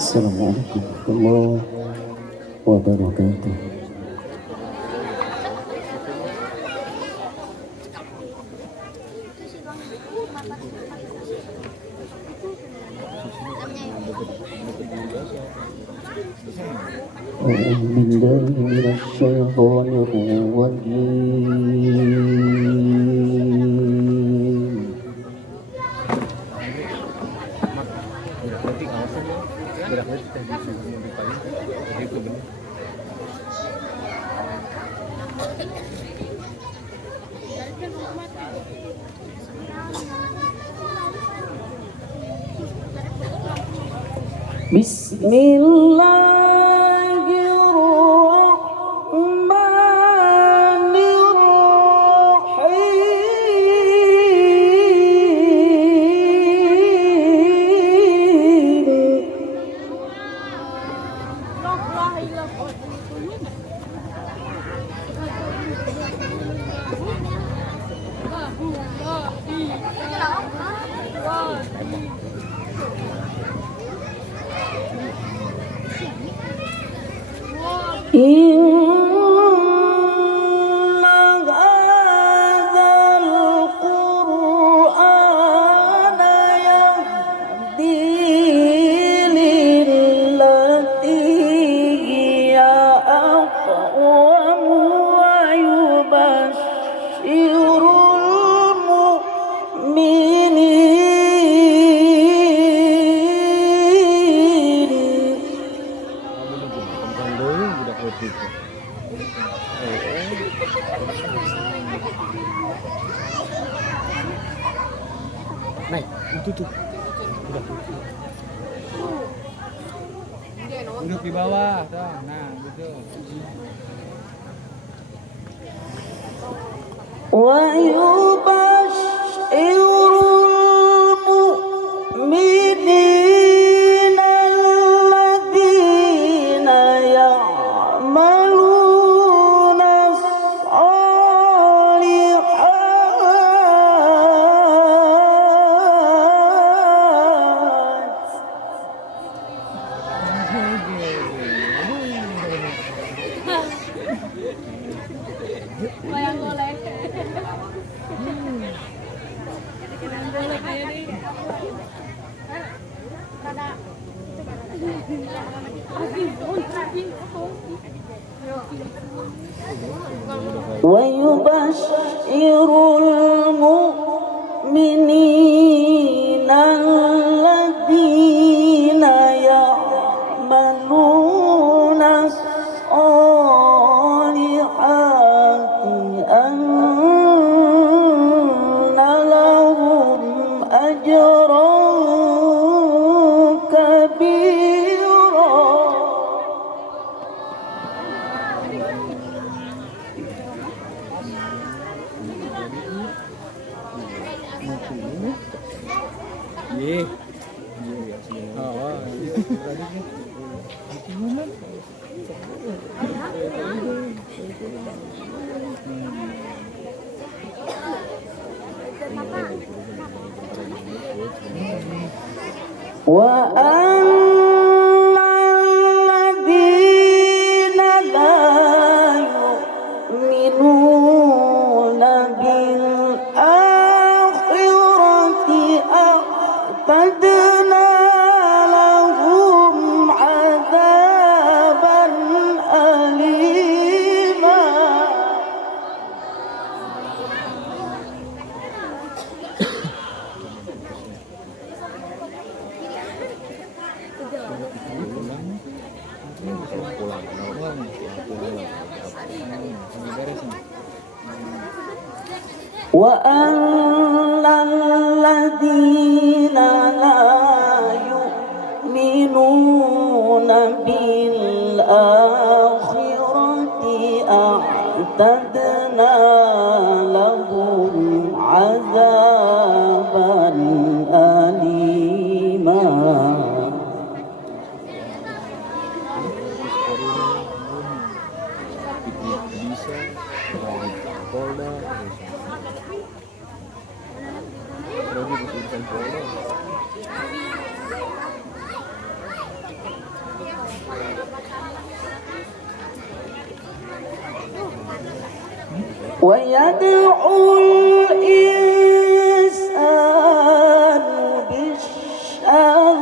Assalamualaikum warahmatullahi wabarakatuh. أعوذ بالله من الشيطان الرجيم. Naik, itu tuh. Duduk di bawah, dong. Nah, gitu. Wa yubashshirul mu'minina alladzina ya'maluna wa yubashshirul mu'minina alladzina ya'maluna الصالحات أن لهم أجرا كبيرا. وأن الذين لا يؤمنون بالآخرة أعتدنا لهم عذابا أليما. وأن الذين لا يؤمنون بالآخرة أعتدنا لهم عذابا أليما. ويدعو الإنسان بالشر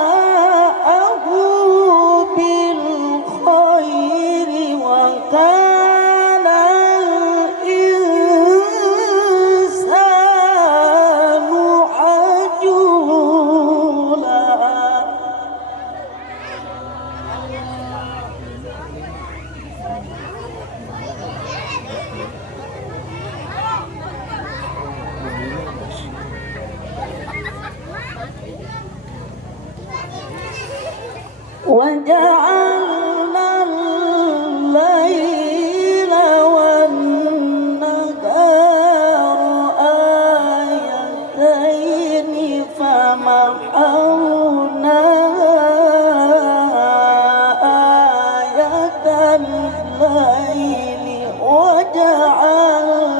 دعاءه بالخير وكان الإنسان عجولا وجعلنا الليل والنهار آيتين فمحونا آية الليل وجعلنا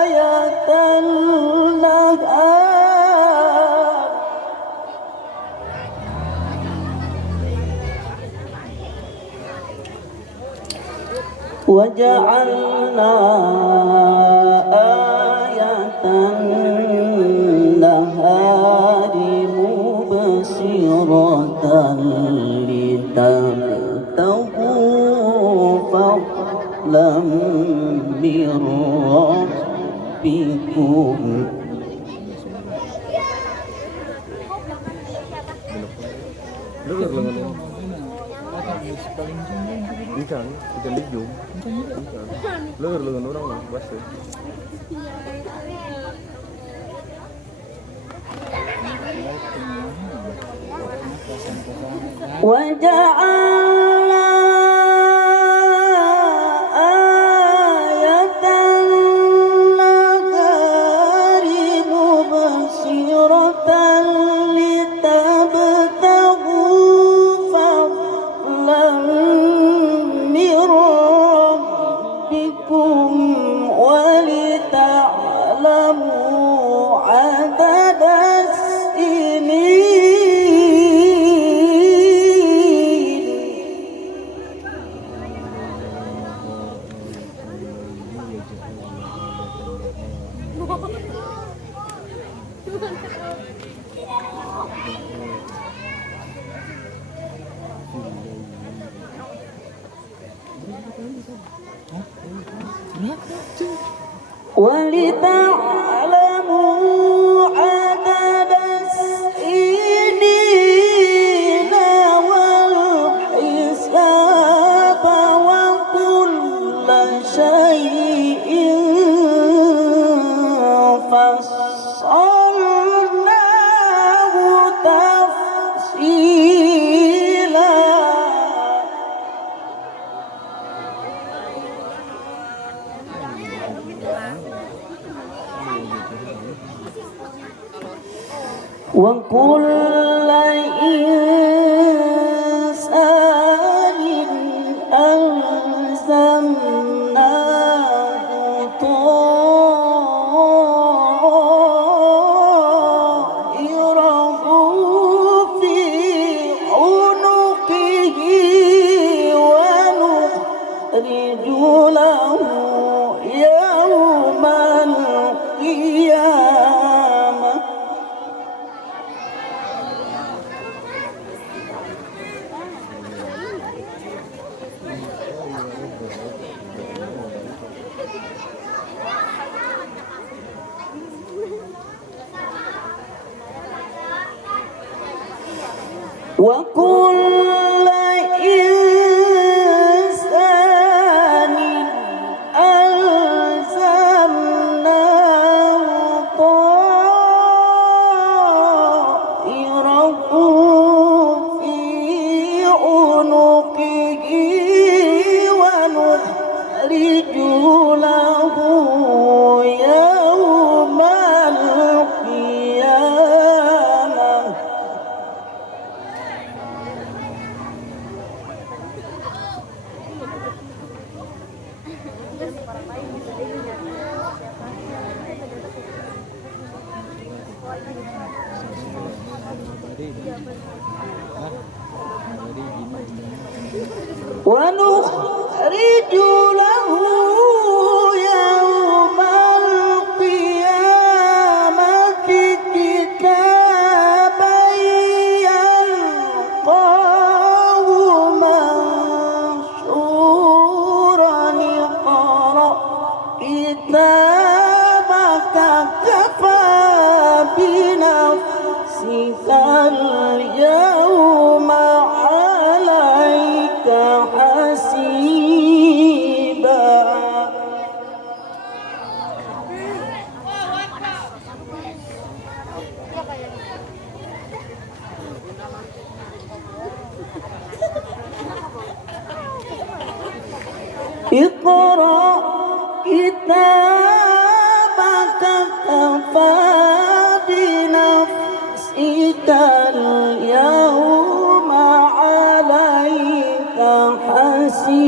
آية النهار وجعلنا آية النهار مبصرة لتبتغوا فضلا من ربكم Ikan dijum. Leur orang mah basi. وجعلنا آية النهار مبصرة لتبتغوا فضلا من ربكم ولتعلموا عدد السنين ولتعلموا عدد السنين والحساب وكل شيء فصلناه تفصيلا وكل إنسان ألزمناه طائره في عنقه ونخرج له يوم القيامة وكل إنسان ألزمناه طائره في عنقه ونخرج له يوم القيامة ونخرج له يوم القيامة كتابا يلقاه منشورا اقرأ كتابك كفى بنفسك اليوم عليك حسيبا. اقرأ كتابك كفى بنفسك اليوم عليك حسيبا.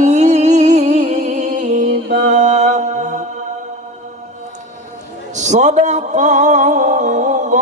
صدق الله